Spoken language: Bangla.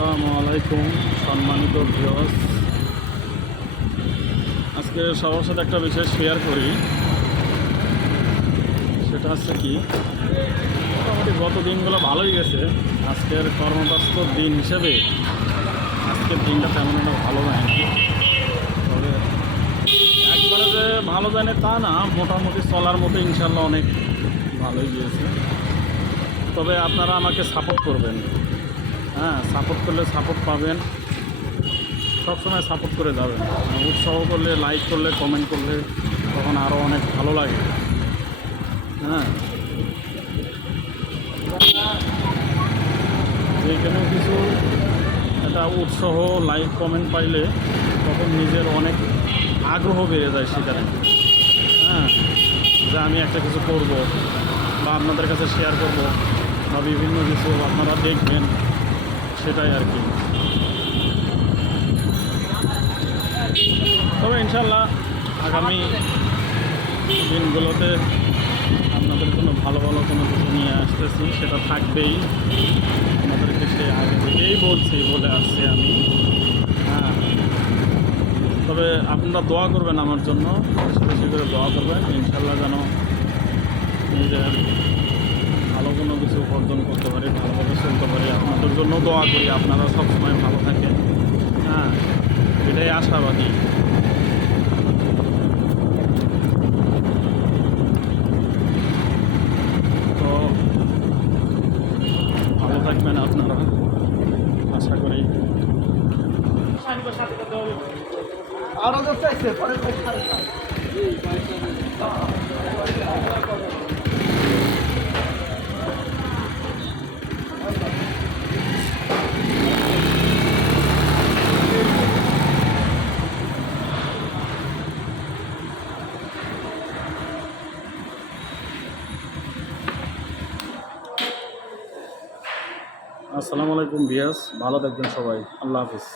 আসসালামু আলাইকুম সম্মানিত ভিউয়ার্স। আজকে সবার সাথে একটা বিষয় শেয়ার করি। সেটা হচ্ছে কি, মোটামুটি গত দিনগুলো ভালোই গেছে। আজকের কর্মব্যস্ত দিন হিসেবে আজকের দিনটা তেমন একটা ভালো যায়নি। তবে একবারে যে ভালো জানে তা না, মোটামুটি চলার মতো ইনশাল্লাহ অনেক ভালোই গিয়েছে। তবে আপনারা আমাকে সাপোর্ট করবেন। হ্যাঁ, সাপোর্ট করলে সাপোর্ট পাবেন, সবসময় সাপোর্ট করে যাবেন। উৎসাহ করলে, লাইক করলে, কমেন্ট করলে তখন আরও অনেক ভালো লাগে। হ্যাঁ, যেখানেও কিছু একটা উৎসাহ, লাইক, কমেন্ট পাইলে তখন নিজের অনেক আগ্রহ বেড়ে যায় সেখানে। হ্যাঁ, যে আমি একটা কিছু করব বা আপনাদের কাছে শেয়ার করব বা বিভিন্ন কিছু আপনারা দেখবেন, সেটাই আর কি। তবে ইনশাল্লাহ আগামী দিনগুলোতে আপনাদের জন্য ভালো ভালো কোনো কিছু নিয়ে আসতেছি, সেটা থাকবেই। আপনাদেরকে সে আগে থেকেই বলে আসছি আমি। হ্যাঁ, তবে আপনারা দোয়া করবেন আমার জন্য, বেশি বেশি করে দোয়া করবেন। ইনশাল্লাহ যেন নিজের ভালো কোনো কিছু উপার্জন করতে পারি, ভালোভাবে চলতে পারি। আপনাদের জন্য দোয়া করি, আপনারা সবসময় ভালো থাকেন। হ্যাঁ, এটাই আশাবাদী। তো ভালো থাকবেন আপনারা, আশা করি। আসসালামু আলাইকুম ভিউয়ার্স, ভালো থাকবেন সবাই। আল্লাহ হাফিজ।